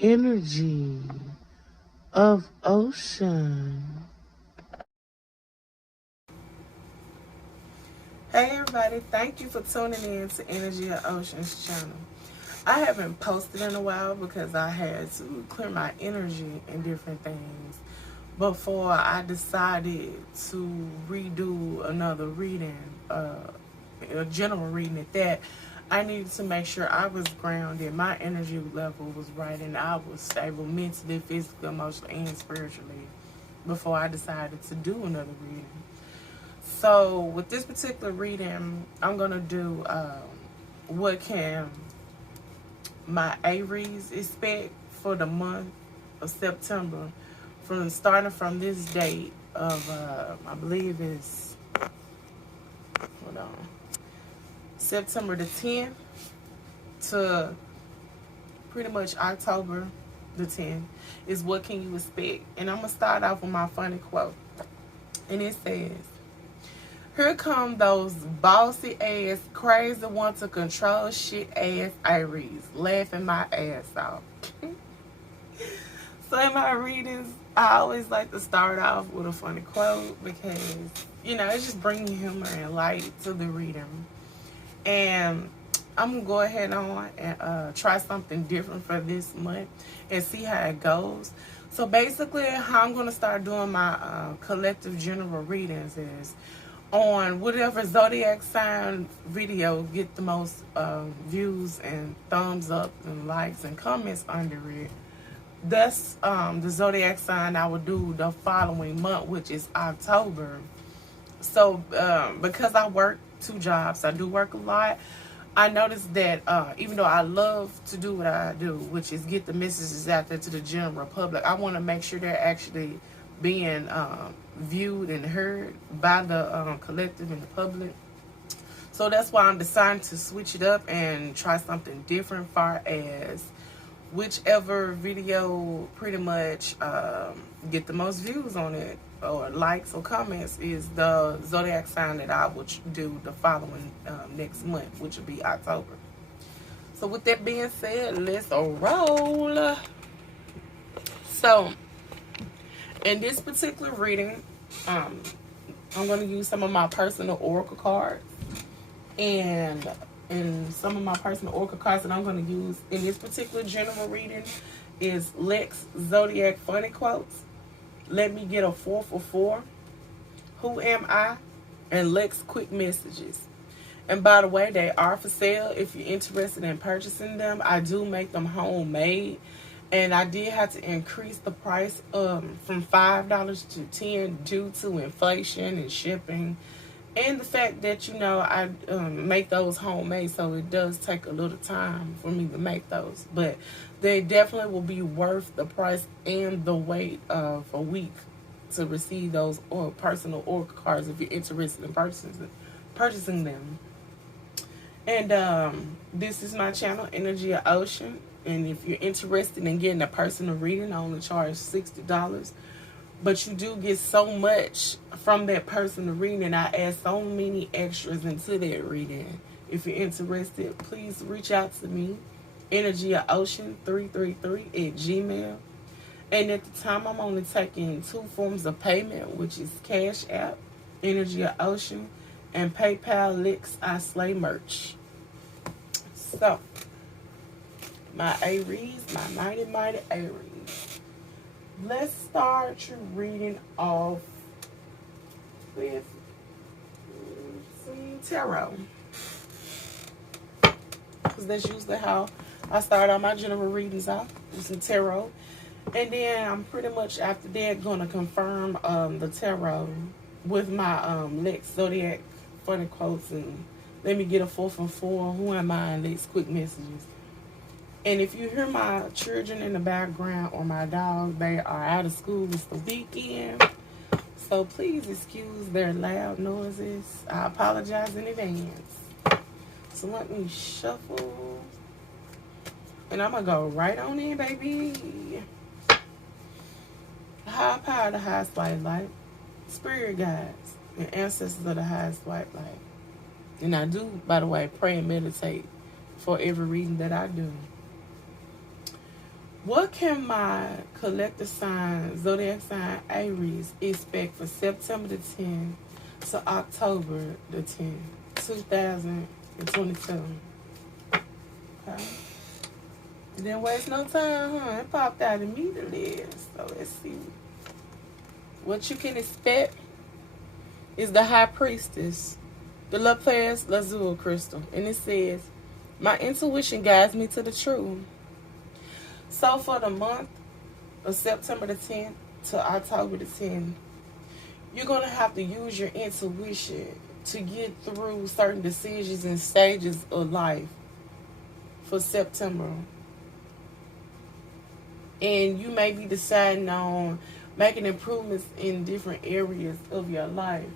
energy of ocean. Hey everybody, thank you for tuning in to Energy of Ocean's channel. I haven't posted in a while because I had to clear my energy and different things before I decided to redo another reading, a general reading at that. I needed to make sure I was grounded, my energy level was right, and I was stable mentally, physically, emotionally, and spiritually before I decided to do another reading. So with this particular reading, I'm going to do what can my Aries expect for the month of September, from starting from this date of, I believe it's, hold on, September the 10th to pretty much October the 10th is what can you expect. And I'm going to start off with my funny quote. And it says, "Here come those bossy ass, crazy, want to control shit ass Aries, laughing my ass off." So in my readings, I always like to start off with a funny quote because, you know, it just brings humor and light to the reading. And I'm going to go ahead on and try something different for this month and see how it goes. So basically, how I'm going to start doing my collective general readings is on whatever zodiac sign video get the most views and thumbs up and likes and comments under it. That's the zodiac sign I will do the following month, which is October. So because I work 2 jobs, I do work a lot. I noticed that even though I love to do what I do, which is get the messages out there to the general public, I want to make sure they're actually being viewed and heard by the collective and the public. So that's why I'm deciding to switch it up and try something different far as whichever video pretty much get the most views on it or likes or comments is the zodiac sign that I would do the following next month, which will be October. So with that being said, let's roll. So in this particular reading, I'm going to use some of my personal oracle cards, and some of my personal oracle cards that I'm going to use in this particular general reading is Lex Zodiac Funny Quotes, Let Me Get a 4 for 4, Who Am I, and Lex Quick Messages. And by the way, they are for sale if you're interested in purchasing them. I do make them homemade, and I did have to increase the price from $5 to $10 due to inflation and shipping. And the fact that, you know, I make those homemade, so it does take a little time for me to make those. But they definitely will be worth the price and the wait of a week to receive those personal oracle cards if you're interested in purchasing them. And this is my channel, Energy of Ocean. And if you're interested in getting a personal reading, I only charge $60. But you do get so much from that personal reading. I add so many extras into that reading. If you're interested, please reach out to me, energyofocean333@gmail. And at the time, I'm only taking 2 forms of payment, which is Cash App, Energy of Ocean, and PayPal Licks I Slay merch. So, my Aries, my mighty, mighty Aries. Let's start your reading off with some tarot, because that's usually how I start all my general readings off with some tarot. And then I'm pretty much after that going to confirm the tarot with my Lex Zodiac Funny Quotes and Let Me Get a 4 for 4, Who Am I, and Lex Quick Messages. And if you hear my children in the background or my dog, they are out of school. It's the weekend. So please excuse their loud noises. I apologize in advance. So let me shuffle. And I'm going to go right on in, baby. High power, the highest white light. Spirit guides and ancestors of the highest white light. And I do, by the way, pray and meditate for every reading that I do. What can my collective sign, zodiac sign Aries, expect for September the 10th to October the 10th, 2022? Okay. Didn't waste no time, huh? It popped out immediately. So let's see. What you can expect is the High Priestess, the La Place Lazuli crystal. And it says, my intuition guides me to the truth. So for the month of September the 10th to October the 10th, you're going to have to use your intuition to get through certain decisions and stages of life for September. And you may be deciding on making improvements in different areas of your life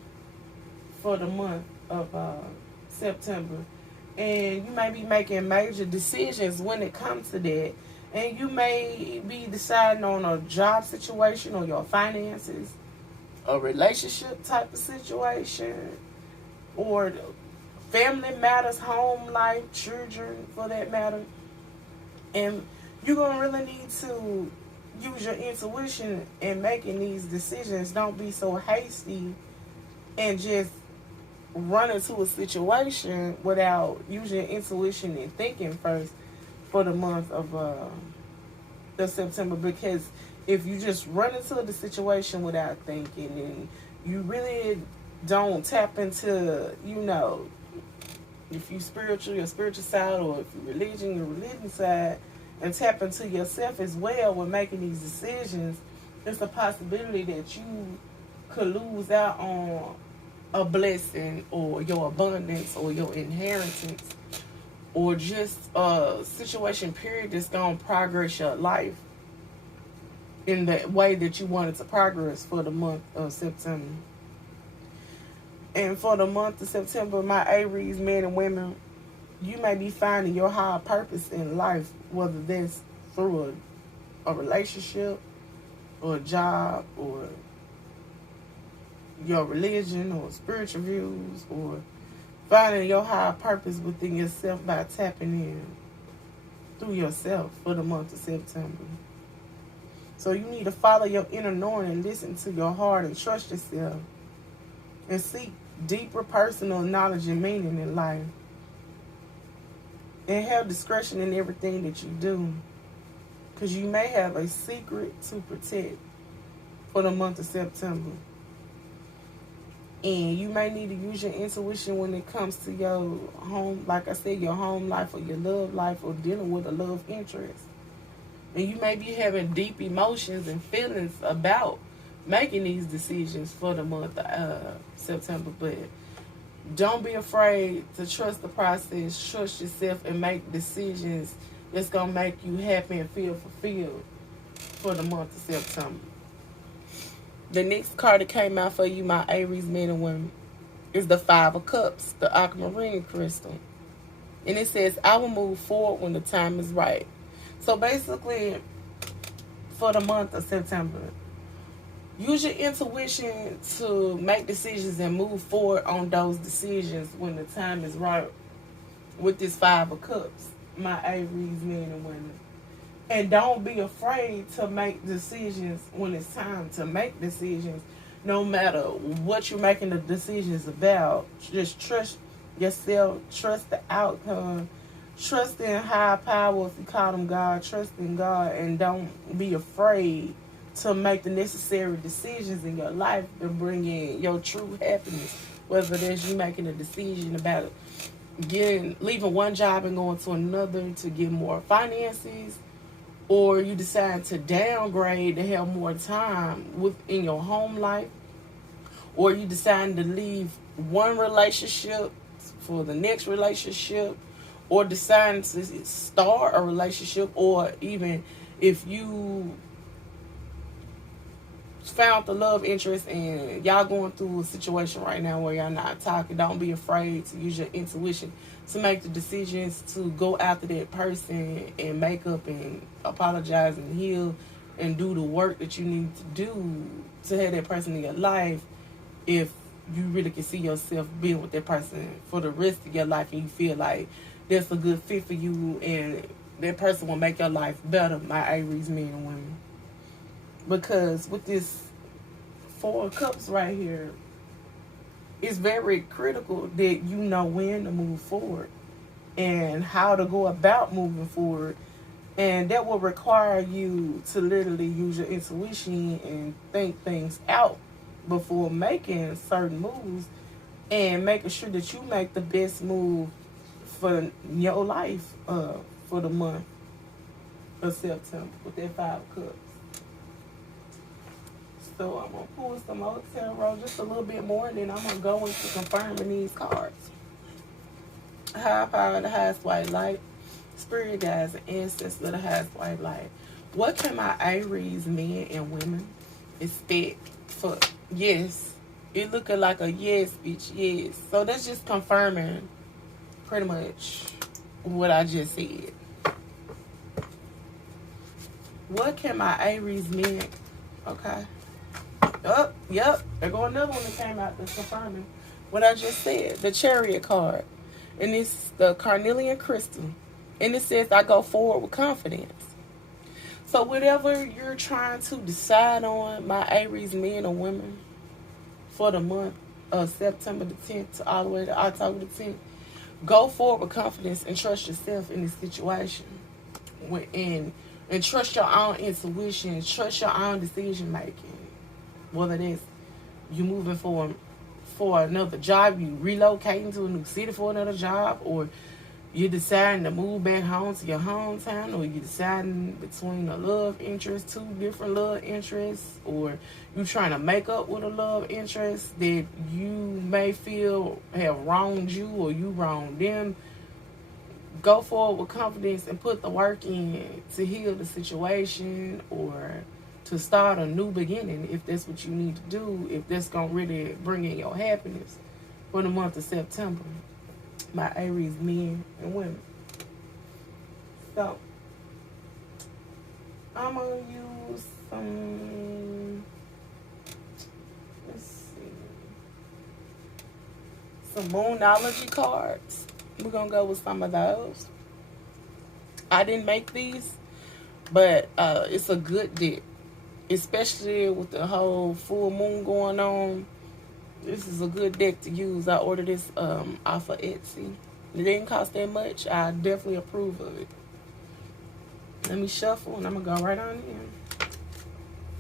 for the month of September. And you may be making major decisions when it comes to that. And you may be deciding on a job situation or your finances, a relationship type of situation, or family matters, home life, children for that matter. And you're going to really need to use your intuition in making these decisions. Don't be so hasty and just run into a situation without using your intuition and thinking first for the month of the September. Because if you just run into the situation without thinking and you really don't tap into, if you spiritual, your spiritual side, or if you religion, your religion side, and tap into yourself as well when making these decisions, it's a possibility that you could lose out on a blessing or your abundance or your inheritance or just a situation period that's going to progress your life in the way that you wanted to progress for the month of September. And for the month of September, my Aries men and women, you may be finding your higher purpose in life, whether that's through a relationship or a job or your religion or spiritual views, or finding your higher purpose within yourself by tapping in through yourself for the month of September. So you need to follow your inner knowing and listen to your heart and trust yourself and seek deeper personal knowledge and meaning in life. And have discretion in everything that you do, because you may have a secret to protect for the month of September. And you may need to use your intuition when it comes to your home, like I said, your home life or your love life or dealing with a love interest. And you may be having deep emotions and feelings about making these decisions for the month of September. But don't be afraid to trust the process, trust yourself, and make decisions that's going to make you happy and feel fulfilled for the month of September. The next card that came out for you, my Aries men and women, is the Five of Cups, the aquamarine crystal. And it says, I will move forward when the time is right. So basically, for the month of September, use your intuition to make decisions and move forward on those decisions when the time is right with this Five of Cups, my Aries men and women. And don't be afraid to make decisions when it's time to make decisions, no matter what you're making the decisions about. Just trust yourself, trust the outcome, trust in higher power, if you call them God, trust in God, and don't be afraid to make the necessary decisions in your life to bring in your true happiness. Whether that's you making a decision about leaving one job and going to another to get more finances, or you decide to downgrade to have more time within your home life, or you decide to leave one relationship for the next relationship, or decide to start a relationship, or even if you found the love interest and y'all going through a situation right now where y'all not talking, don't be afraid to use your intuition to make the decisions to go after that person and make up and apologize and heal and do the work that you need to do to have that person in your life, if you really can see yourself being with that person for the rest of your life and you feel like that's a good fit for you and That person will make your life better, my Aries men and women. Because with this 4 of Cups right here, it's very critical that you know when to move forward and how to go about moving forward. And that will require you to literally use your intuition and think things out before making certain moves and making sure that you make the best move for your life for the month of September with that 5 of Cups. So I'm going to pull some more tarot, just a little bit more, and then I'm going to go into confirming these cards. High power, the highest white light. Spirit guides and ancestors of the highest white light. What can my Aries men and women expect for yes? It looking like a yes, bitch, yes. So that's just confirming pretty much what I just said. What can my Aries men, okay. Oh, yep. There go another one that came out that's confirming what I just said. The Chariot card. And it's the carnelian crystal. And it says, I go forward with confidence. So whatever you're trying to decide on, my Aries men or women, for the month of September the 10th all the way to October the 10th, go forward with confidence and trust yourself in this situation. And trust your own intuition. Trust your own decision making. Whether that's you moving for another job, you relocating to a new city for another job, or you're deciding to move back home to your hometown, or you're deciding between a love interest, 2 different love interests, or you trying to make up with a love interest that you may feel have wronged you or you wronged them. Go forward with confidence and put the work in to heal the situation or to start a new beginning if that's what you need to do, if that's going to really bring in your happiness for the month of September. My Aries men and women. So, I'm going to use some, let's see, some Moonology cards. We're going to go with some of those. I didn't make these, but it's a good deck. Especially with the whole full moon going on. This is a good deck to use. I ordered this off of Etsy. It didn't cost that much. I definitely approve of it. Let me shuffle and I'm going to go right on in.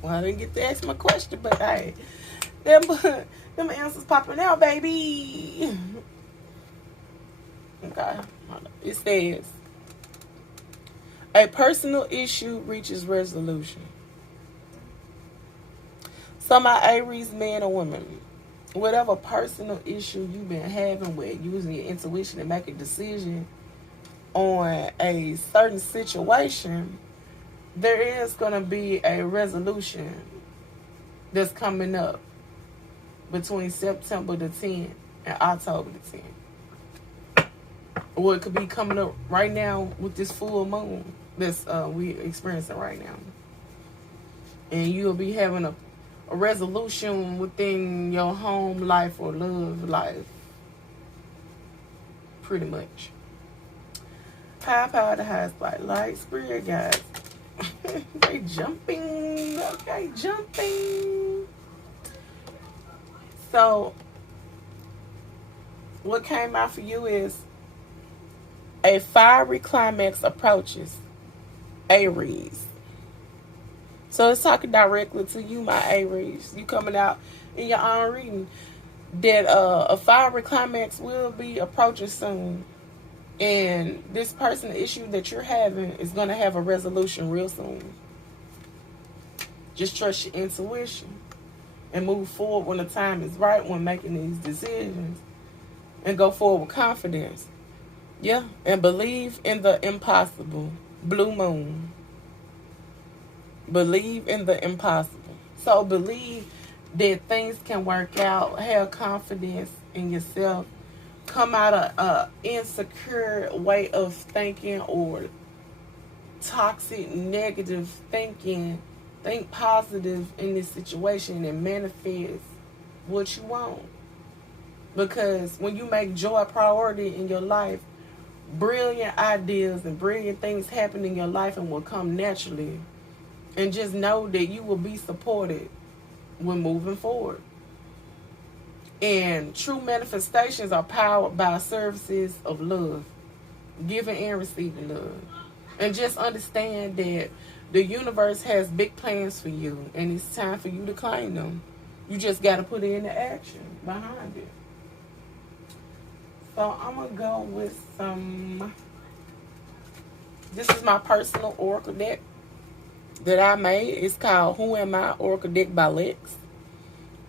Well, I didn't get to ask my question, but hey, them answers popping out, baby. Okay. It says, a personal issue reaches resolution. So my Aries men or women, whatever personal issue you've been having with using your intuition to make a decision on a certain situation, there is going to be a resolution that's coming up between September the 10th and October the 10th. Or it could be coming up right now with this full moon that's we experiencing right now. And you'll be having a resolution within your home life or love life. Pretty much. High power, the highest white light. Spirit guys. They jumping. Okay, jumping. So, what came out for you is a fiery climax approaches. Aries. So it's talking directly to you, my Aries. You coming out in your own reading that a fiery climax will be approaching soon. And this person issue that you're having is going to have a resolution real soon. Just trust your intuition and move forward when the time is right when making these decisions. And go forward with confidence. Yeah, and believe in the impossible. Blue moon. Believe in the impossible. So believe that things can work out. Have confidence in yourself. Come out of an insecure way of thinking or toxic, negative thinking. Think positive in this situation and manifest what you want. Because when you make joy a priority in your life, brilliant ideas and brilliant things happen in your life and will come naturally. And just know that you will be supported when moving forward. And true manifestations are powered by services of love, giving and receiving love. And just understand that the universe has big plans for you, and it's time for you to claim them. You just got to put it into action behind it. So I'm going to go with some... This is my personal oracle deck that I made. It's called Who Am I? Oracle Deck by Lex.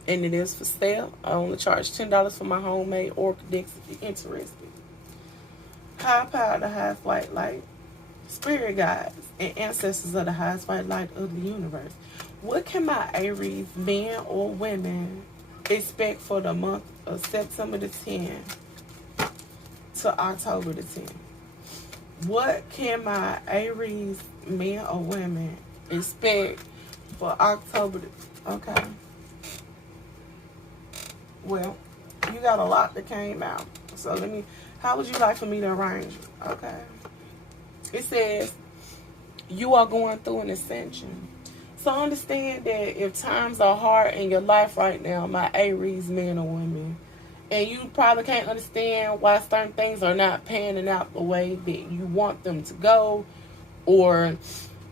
And it is for sale. I only charge $10 for my homemade oracle decks if you're interested. High power, the highest white light. Spirit guides and ancestors of the highest white light of the universe. What can my Aries men or women expect for the month of September the 10th to October the 10th? What can my Aries men or women expect for October the... Okay. Well, you got a lot that came out. So let me... How would you like for me to arrange it? Okay. It says, you are going through an ascension. So understand that if times are hard in your life right now, my Aries men or women, and you probably can't understand why certain things are not panning out the way that you want them to go, or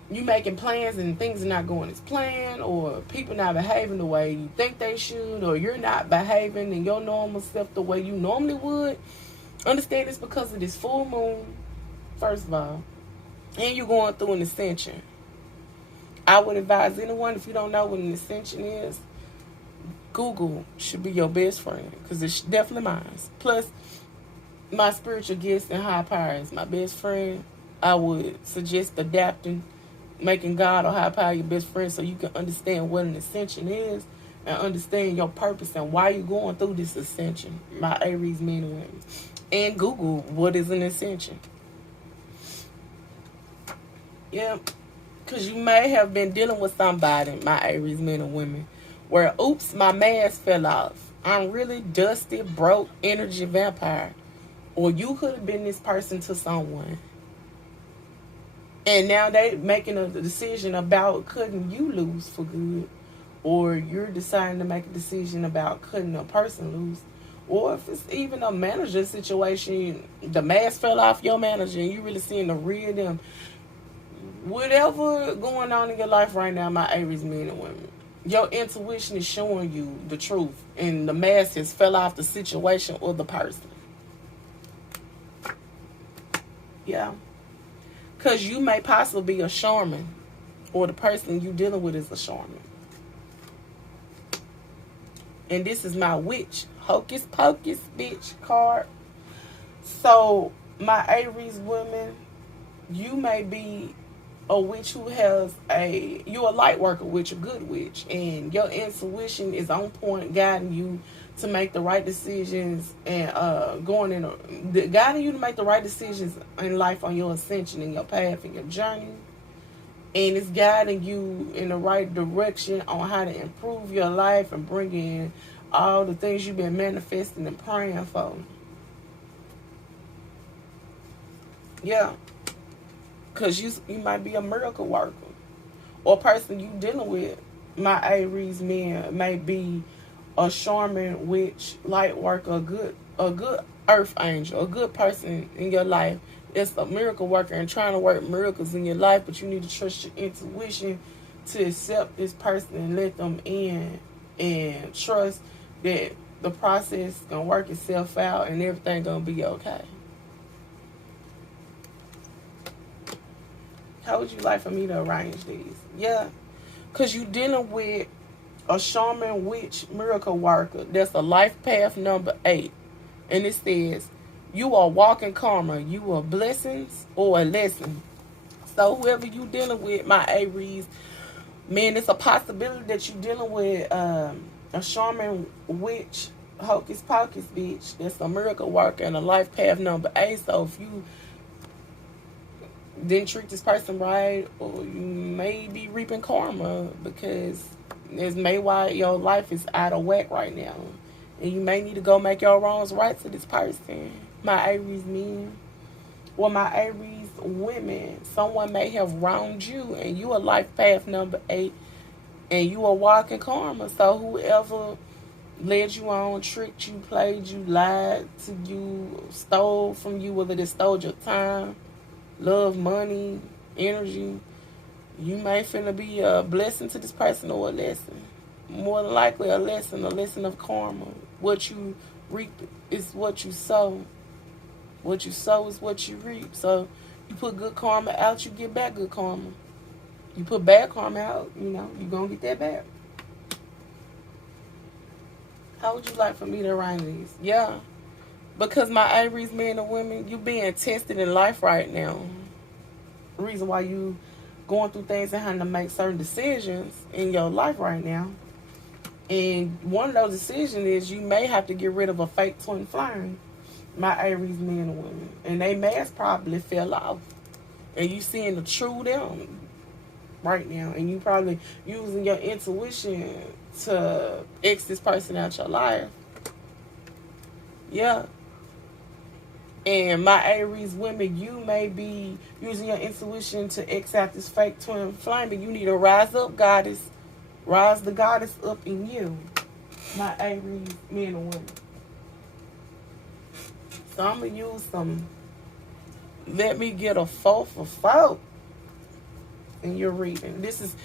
you making plans and things are not going as planned, or people not behaving the way you think they should, or you're not behaving in your normal self the way you normally would, understand it's because of this full moon, first of all, and you're going through an ascension. I would advise anyone, if you don't know what an ascension is, Google should be your best friend, because it's definitely mine. Plus, my spiritual gifts and high power is my best friend. I would suggest adapting, making God or high power your best friend so you can understand what an ascension is and understand your purpose and why you're going through this ascension, my Aries men and women. And Google, what is an ascension? Yeah, because you may have been dealing with somebody, my Aries men and women, where, oops, my mask fell off. I'm really dusty, broke, energy vampire. Or you could have been this person to someone. And now they making a decision about cutting you loose for good. Or you're deciding to make a decision about cutting a person loose. Or if it's even a manager situation, the mask fell off your manager and you really seeing the real them. Whatever going on in your life right now, my Aries men and women, your intuition is showing you the truth, and the mask has fell off the situation or the person. Yeah. Because you may possibly be a shaman, or the person you dealing with is a shaman. And this is my witch, hocus pocus bitch card. So, my Aries women, you may be a witch who has you're a light worker witch, a good witch, and your intuition is on point, guiding you to make the right decisions and guiding you to make the right decisions in life on your ascension, in your path, in your journey. And it's guiding you in the right direction on how to improve your life and bring in all the things you've been manifesting and praying for. Yeah. Because you might be a miracle worker. Or a person you dealing with, my Aries men, may be a shaman, witch, light worker, a good earth angel, a good person in your life. It's a miracle worker and trying to work miracles in your life, but you need to trust your intuition to accept this person and let them in and trust that the process is going to work itself out and everything going to be okay. How would you like for me to arrange these? Yeah, because you're dealing with a shaman, witch, miracle worker. That's a life path number 8. And it says, you are walking karma. You are blessings or a lesson. So whoever you dealing with, my Aries, man, it's a possibility that you're dealing with a shaman, witch, hocus pocus bitch. That's a miracle worker and a life path number 8. So if you didn't treat this person right, or you may be reaping karma because it's may why your life is out of whack right now, and you may need to go make your wrongs right to this person, my Aries men. Or my Aries women, someone may have wronged you, and you are life path number 8, and you are walking karma. So whoever led you on, tricked you, played you, lied to you, stole from you, whether they stole your time, love, money, energy, you may finna be a blessing to this person or a lesson. More than likely a lesson of karma. What you reap is what you sow. What you sow is what you reap. So you put good karma out, you get back good karma. You put bad karma out, you're going to get that back. How would you like for me to arrange these? Yeah. Because my Aries men and women, you being tested in life right now. The reason why you going through things and having to make certain decisions in your life right now. And one of those decisions is you may have to get rid of a fake twin flame. My Aries men and women. And they mask probably fell off. And you seeing the true them right now. And you probably using your intuition to X this person out your life. Yeah. And my Aries women, you may be using your intuition to X out this fake twin flame. And you need to rise up, goddess. Rise the goddess up in you. My Aries men and women. So I'm going to use some, let me get a 4 for 4 in your reading. This is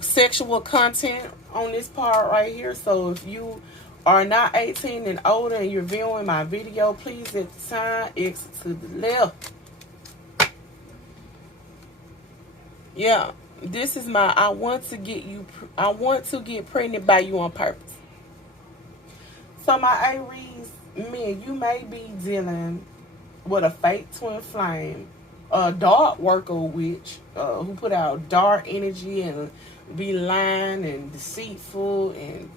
sexual content on this part right here. So if you are not 18 and older and you're viewing my video, please at the time exit to the left. Yeah, this is my I want to get pregnant by you on purpose. So my Aries men, you may be dealing with a fake twin flame, a dark worker witch who put out dark energy and be lying and deceitful and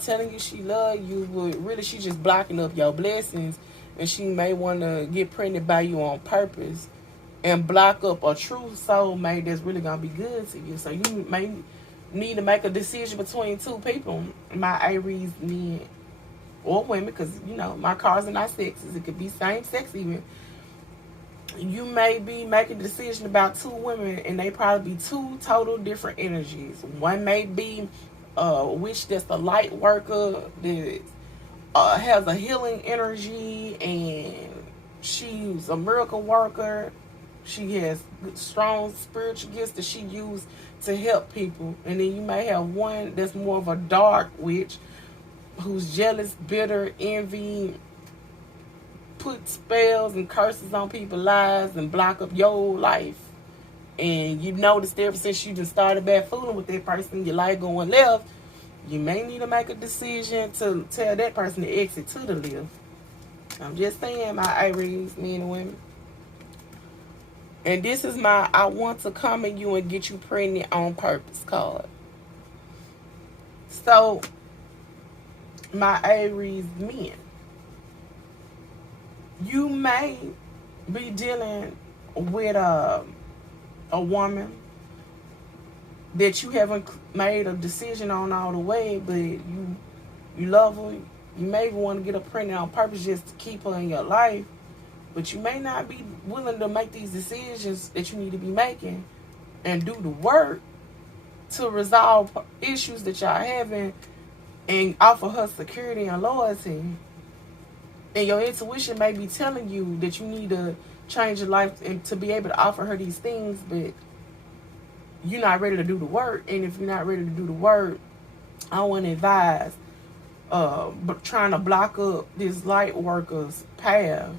telling you she love you, but really she just blocking up your blessings, and she may want to get pregnant by you on purpose and block up a true soulmate that's really gonna be good to you. So you may need to make a decision between two people, my Aries men or women, because my cards are not sexes. It could be same sex even. You may be making a decision about two women, and they probably be two total different energies. One may be a witch that's a light worker that has a healing energy, and she's a miracle worker. She has strong spiritual gifts that she uses to help people. And then you may have one that's more of a dark witch who's jealous, bitter, envy, put spells and curses on people's lives and block up your life. And you noticed ever since you just started bad fooling with that person, your life going left, you may need to make a decision to tell that person to exit to the left. I'm just saying, my Aries men and women. And this is my I want to come in you and get you pregnant on purpose card. So, my Aries men, you may be dealing with a woman that you haven't made a decision on all the way, but you love her. You may even want to get her pregnant on purpose just to keep her in your life, but you may not be willing to make these decisions that you need to be making and do the work to resolve issues that y'all having and offer her security and loyalty. And your intuition may be telling you that you need to change your life and to be able to offer her these things, but you're not ready to do the work. And if you're not ready to do the work, I want to advise but trying to block up this light worker's path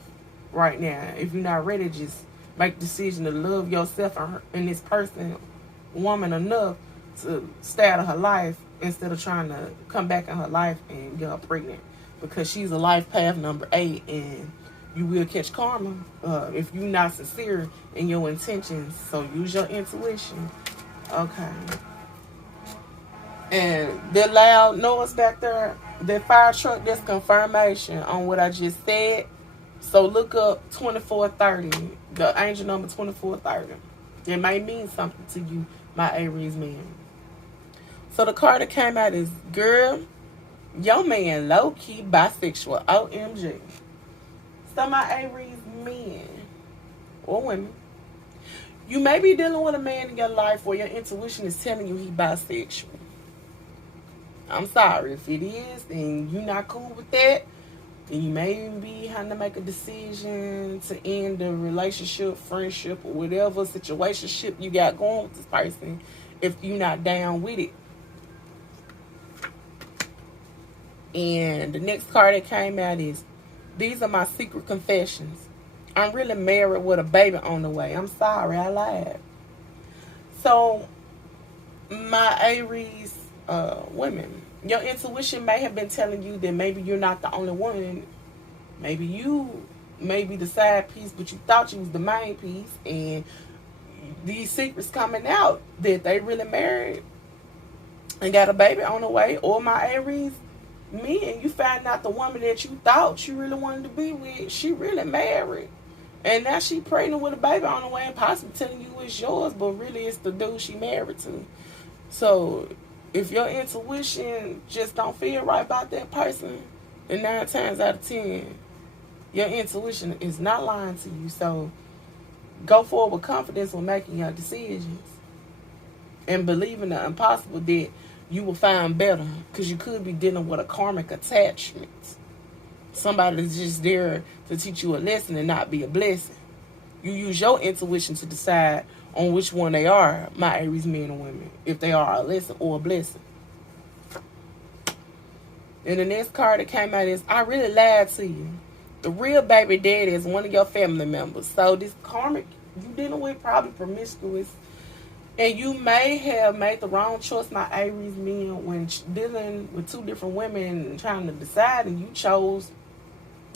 right now. If you're not ready, just make the decision to love yourself and this person, woman, enough to stay out of her life instead of trying to come back in her life and get her pregnant, because she's a life path number 8, and you will catch karma if you're not sincere in your intentions. So use your intuition. Okay. And the loud noise back there, the fire truck, that's confirmation on what I just said. So look up 2430, the angel number 2430. It may mean something to you, my Aries man. So the card that came out is, girl, your man low-key bisexual, OMG. So my Aries men, or women, you may be dealing with a man in your life where your intuition is telling you he's bisexual. I'm sorry. If it is, and you're not cool with that, then you may be having to make a decision to end the relationship, friendship, or whatever situationship you got going with this person if you're not down with it. And the next card that came out is, these are my secret confessions. I'm really married with a baby on the way. I'm sorry, I lied. So, my Aries women, your intuition may have been telling you that maybe you're not the only one. Maybe you may be the side piece, but you thought you was the main piece. And these secrets coming out that they really married and got a baby on the way. Or my Aries men, you find out the woman that you thought you really wanted to be with, she really married. And now she pregnant with a baby on the way and possibly telling you it's yours, but really it's the dude she married to. So if your intuition just don't feel right about that person, then 9 times out of 10, your intuition is not lying to you. So go forward with confidence when making your decisions and believe in the impossible that you will find better, because you could be dealing with a karmic attachment. Somebody that's just there to teach you a lesson and not be a blessing. You use your intuition to decide on which one they are, my Aries men and women, if they are a lesson or a blessing. And the next card that came out is, I really lied to you. The real baby daddy is one of your family members. So this karmic you dealing with probably promiscuous. And you may have made the wrong choice, my Aries men, when dealing with 2 different women and trying to decide, and you chose,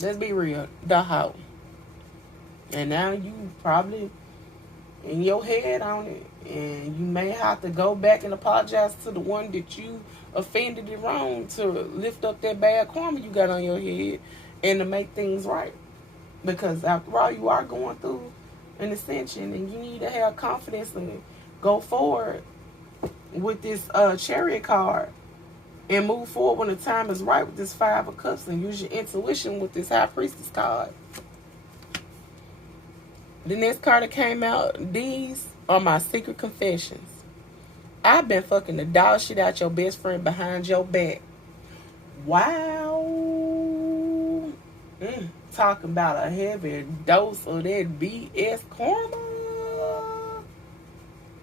let's be real, the hoe. And now you probably in your head on it. And you may have to go back and apologize to the one that you offended it wrong to lift up that bad karma you got on your head and to make things right. Because after all, you are going through an ascension and you need to have confidence and go forward with this Chariot card and move forward when the time is right with this 5 of Cups, and use your intuition with this High Priestess card. The next card that came out, these are my secret confessions. I've been fucking the dog shit out your best friend behind your back. Wow. Talking about a heavy dose of that BS karma.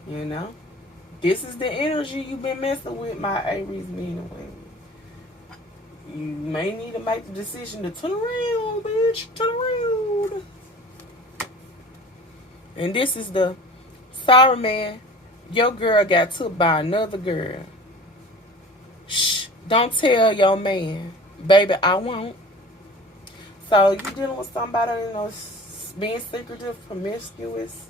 You know? This is the energy you've been messing with, my Aries men and women. You may need to make the decision to turn around, bitch. Turn around. And this is the, sorry man, your girl got took by another girl. Shh, don't tell your man. Baby, I won't. So you dealing with somebody, you know, being secretive, promiscuous,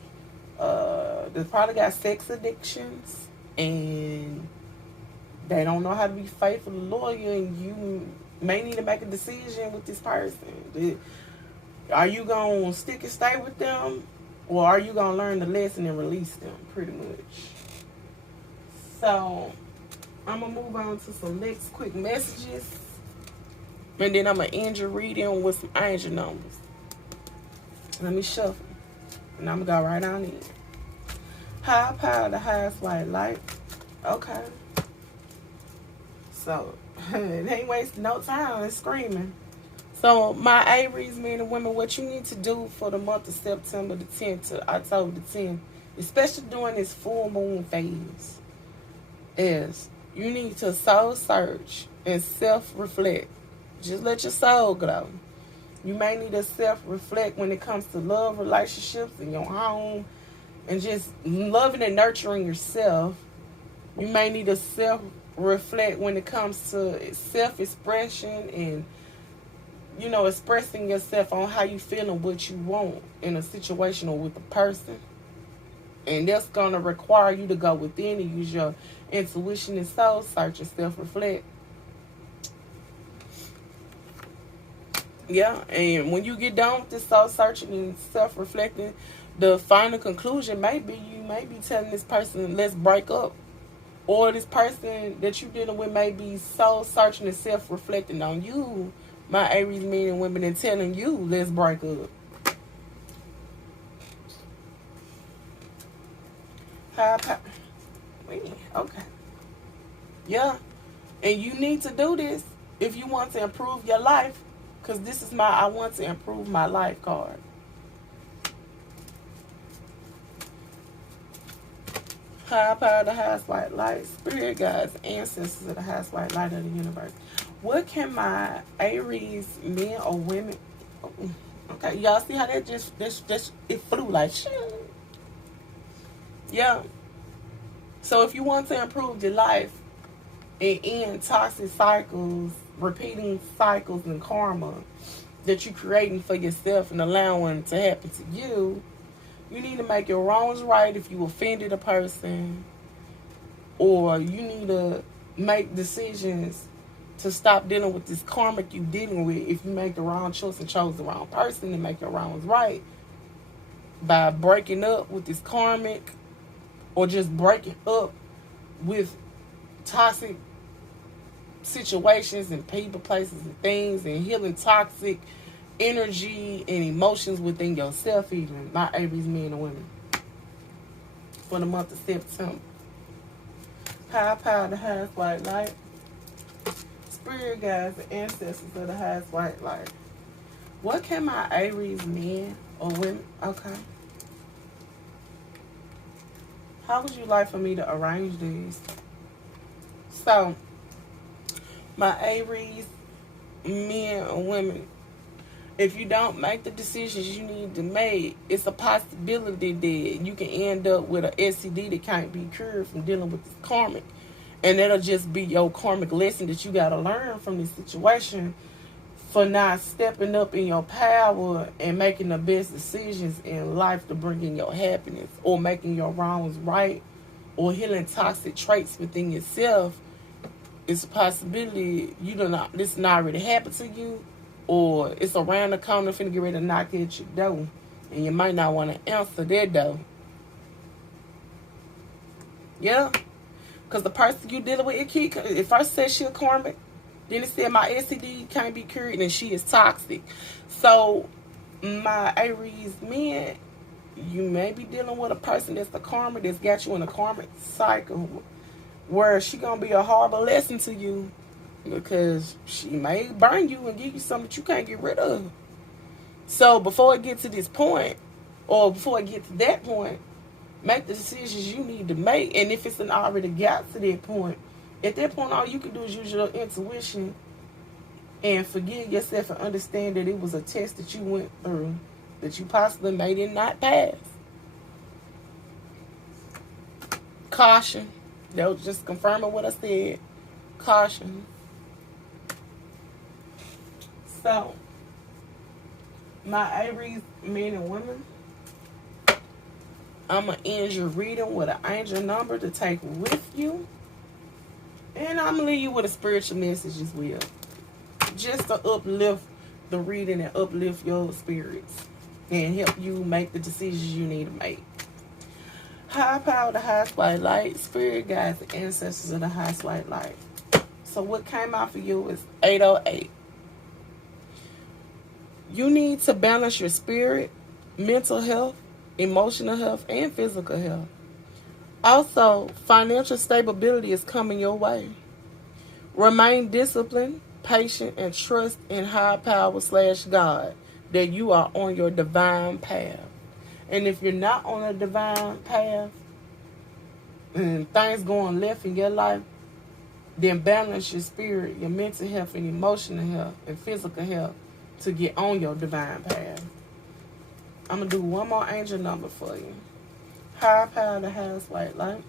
they probably got sex addictions, and they don't know how to be faithful and loyal, and you may need to make a decision with this person. Are you going to stick and stay with them, or are you going to learn the lesson and release them, pretty much? So I'm going to move on to some next quick messages, and then I'm going to end your reading with some angel numbers. Let me shuffle, and I'm going to go right on in. High power, the highest white light. Okay. So, it ain't wasting no time. It's screaming. So, my Aries men and women, what you need to do for the month of September the 10th to October the 10th, especially during this full moon phase, is you need to soul search and self-reflect. Just let your soul glow. You may need to self-reflect when it comes to love, relationships, in your home, and just loving and nurturing yourself. You may need to self-reflect when it comes to self-expression and, you know, expressing yourself on how you feel and what you want in a situation or with a person. And that's going to require you to go within and use your intuition and soul search and self-reflect. Yeah, and when you get done with this soul searching and self-reflecting, the final conclusion may be you may be telling this person, let's break up. Or this person that you're dealing with may be soul searching and self-reflecting on you, my Aries men and women, and telling you, let's break up. Higher power. Okay. Yeah. And you need to do this if you want to improve your life. Because this is my I want to improve my life card. Higher power, the highest white light, spirit guides, ancestors of the highest white light of the universe. What can my Aries men or women? Okay, y'all see how that just it flew like shit. Yeah. So if you want to improve your life and end toxic cycles, repeating cycles and karma that you're creating for yourself and allowing to happen to you, you need to make your wrongs right if you offended a person, or you need to make decisions to stop dealing with this karmic you dealing with if you make the wrong choice and chose the wrong person, and make your wrongs right by breaking up with this karmic, or just breaking up with toxic situations and people, places, and things, and healing toxic energy and emotions within yourself, even my Aries men and women, for the month of September. High power, the highest white light, spirit guides, and ancestors of the highest white light. What can my Aries men or women? Okay. How would you like for me to arrange these? So, my Aries men or women, if you don't make the decisions you need to make, it's a possibility that you can end up with an STD that can't be cured from dealing with this karmic. And that'll just be your karmic lesson that you got to learn from this situation for not stepping up in your power and making the best decisions in life to bring in your happiness, or making your wrongs right, or healing toxic traits within yourself. It's a possibility this not already happened to you, or it's around the corner finna get ready to knock at your door, and you might not want to answer that door. Yeah, because the person you dealing with, it first said she a karmic, then it said my STD can't be cured, and she is toxic. So my Aries men, you may be dealing with a person that's the karmic, that's got you in a karmic cycle, where she gonna be a horrible lesson to you, because she may burn you and give you something that you can't get rid of. So before it gets to this point, or before it gets to that point, make the decisions you need to make. And if it's already got to that point, at that point, all you can do is use your intuition and forgive yourself and understand that it was a test that you went through that you possibly may did not pass. Caution. That was just confirming what I said. Caution. So, my Aries men and women, I'm going to end your reading with an angel number to take with you. And I'm going to leave you with a spiritual message as well, just to uplift the reading and uplift your spirits and help you make the decisions you need to make. High power, the highest white light, spirit guides, the ancestors of the highest white light. So what came out for you is 808. You need to balance your spirit, mental health, emotional health, and physical health. Also, financial stability is coming your way. Remain disciplined, patient, and trust in high power / God that you are on your divine path. And if you're not on a divine path and things going left in your life, then balance your spirit, your mental health, and emotional health, and physical health to get on your divine path. I'm going to do one more angel number for you. High power, the highest white light.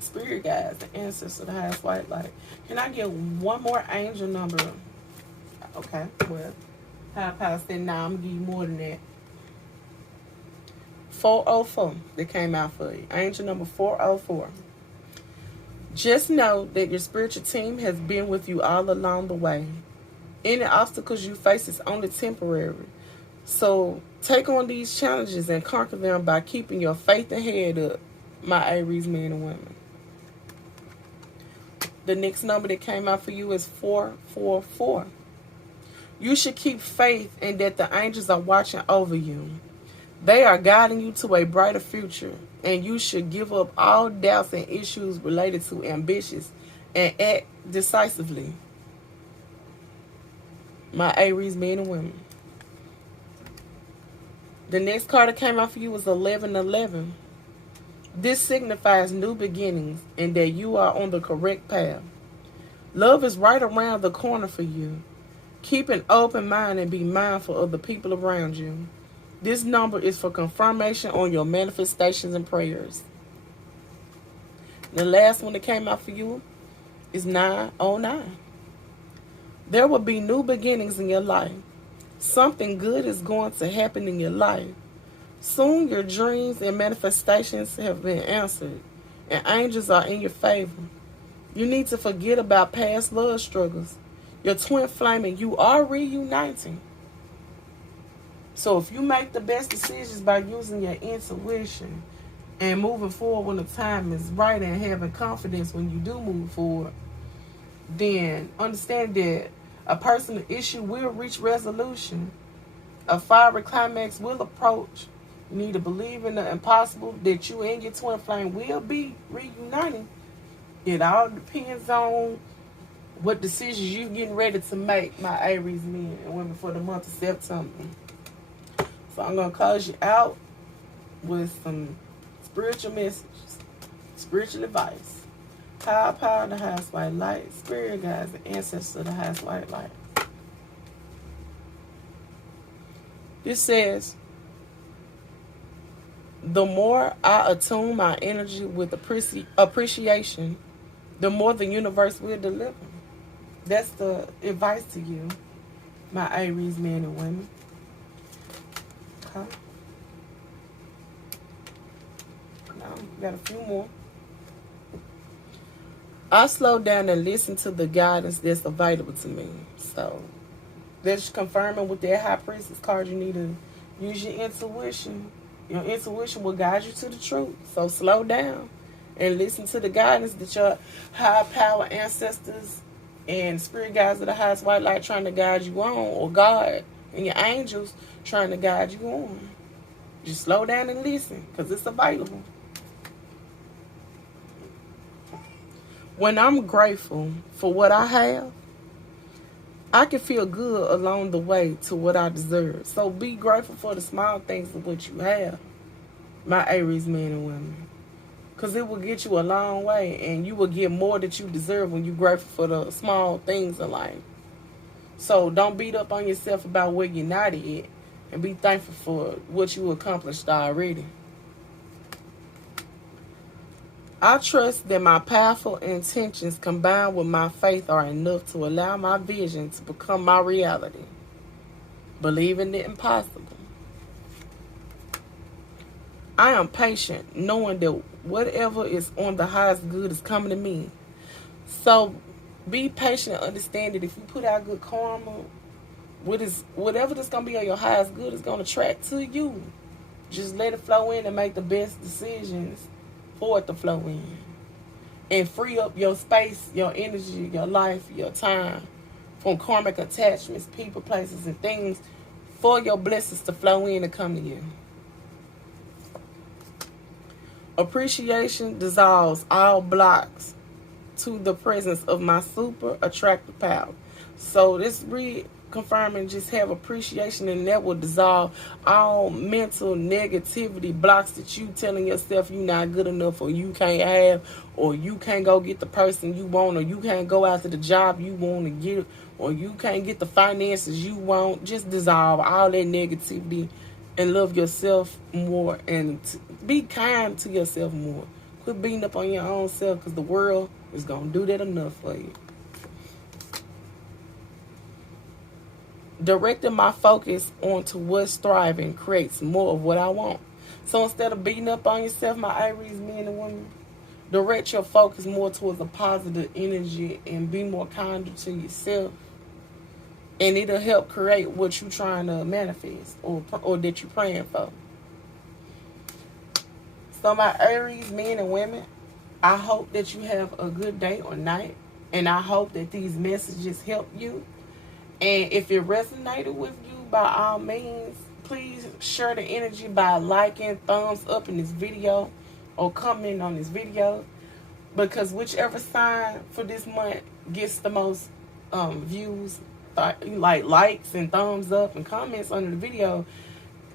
Spirit guides, the ancestors of the highest white light. Can I get one more angel number? Okay, well, high power said, nah, I'm going to give you more than that. 404 that came out for you. Angel number 404. Just know that your spiritual team has been with you all along the way. Any obstacles you face is only temporary. So take on these challenges and conquer them by keeping your faith and head up, my Aries men and women. The next number that came out for you is 444. You should keep faith in that the angels are watching over you. They are guiding you to a brighter future and you should give up all doubts and issues related to ambitions and act decisively. My Aries men and women. The next card that came out for you was 1111. This signifies new beginnings and that you are on the correct path. Love is right around the corner for you. Keep an open mind and be mindful of the people around you. This number is for confirmation on your manifestations and prayers. The last one that came out for you is 909. There will be new beginnings in your life. Something good is going to happen in your life. Soon your dreams and manifestations have been answered, and angels are in your favor. You need to forget about past love struggles. Your twin flame and you are reuniting. So if you make the best decisions by using your intuition and moving forward when the time is right and having confidence when you do move forward, then understand that a personal issue will reach resolution. A fiery climax will approach. You need to believe in the impossible, that you and your twin flame will be reuniting. It all depends on what decisions you're getting ready to make, my Aries men and women, for the month of September. So I'm going to close you out with some spiritual messages, spiritual advice. Higher power, the highest white light, spirit guides, and ancestors of the highest white light. This says, the more I attune my energy with appreciation, the more the universe will deliver. That's the advice to you, my Aries men and women. Okay. Now, we got a few more. I slow down and listen to the guidance that's available to me. So that's confirming with that High Priestess card. You need to use your intuition. Your intuition will guide you to the truth. So slow down and listen to the guidance that your high power ancestors and spirit guides of the highest white light trying to guide you on, or God and your angels trying to guide you on. Just slow down and listen, because it's available. When I'm grateful for what I have, I can feel good along the way to what I deserve. So be grateful for the small things of what you have, my Aries men and women. Because it will get you a long way, and you will get more that you deserve when you're grateful for the small things in life. So don't beat up on yourself about where you're not at, and be thankful for what you accomplished already. I trust that my powerful intentions combined with my faith are enough to allow my vision to become my reality. Believe in the impossible. I am patient, knowing that whatever is on the highest good is coming to me. So be patient and understand that if you put out good karma, whatever that's going to be on your highest good is going to track to you. Just let it flow in and make the best decisions for it to flow in. And free up your space, your energy, your life, your time from karmic attachments, people, places, and things for your blessings to flow in and come to you. Appreciation dissolves all blocks to the presence of my super attractive power. So this reconfirming, just have appreciation, and that will dissolve all mental negativity blocks that you telling yourself you're not good enough, or you can't have, or you can't go get the person you want, or you can't go after the job you want to get, or you can't get the finances you want. Just dissolve all that negativity and love yourself more, and be kind to yourself more. Quit beating up on your own self, because the world is going to do that enough for you. Directing my focus onto what's thriving creates more of what I want. So instead of beating up on yourself, my Aries men and women, direct your focus more towards a positive energy and be more kinder to yourself. And it'll help create what you're trying to manifest, or that you're praying for. So my Aries men and women, I hope that you have a good day or night. And I hope that these messages help you. And if it resonated with you, by all means, please share the energy by liking, thumbs up in this video, or comment on this video, because whichever sign for this month gets the most views, like likes and thumbs up and comments under the video,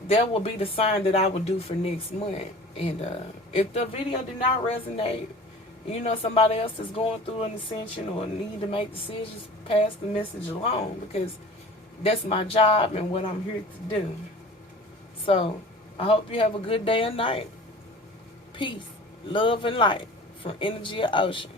that will be the sign that I will do for next month. And if the video did not resonate, somebody else is going through an ascension or need to make decisions, pass the message along, because that's my job and what I'm here to do. So I hope you have a good day and night. Peace, love, and light from Energy of Ocean.